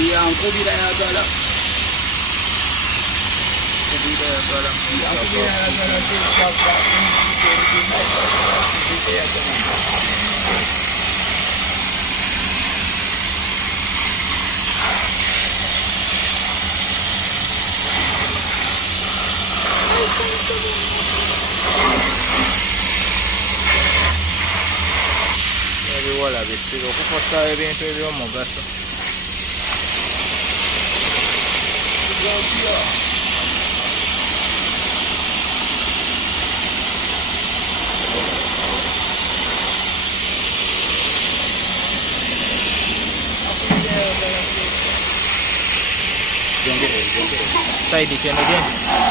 Yang kubila ya dalam. Kubila ya dalam. Yang kubila ya dalam tu sebab kubila ya dalam. Ebiwola bisiga okukosa ebintu eby'omugaso. Saidi kyeno gyendi.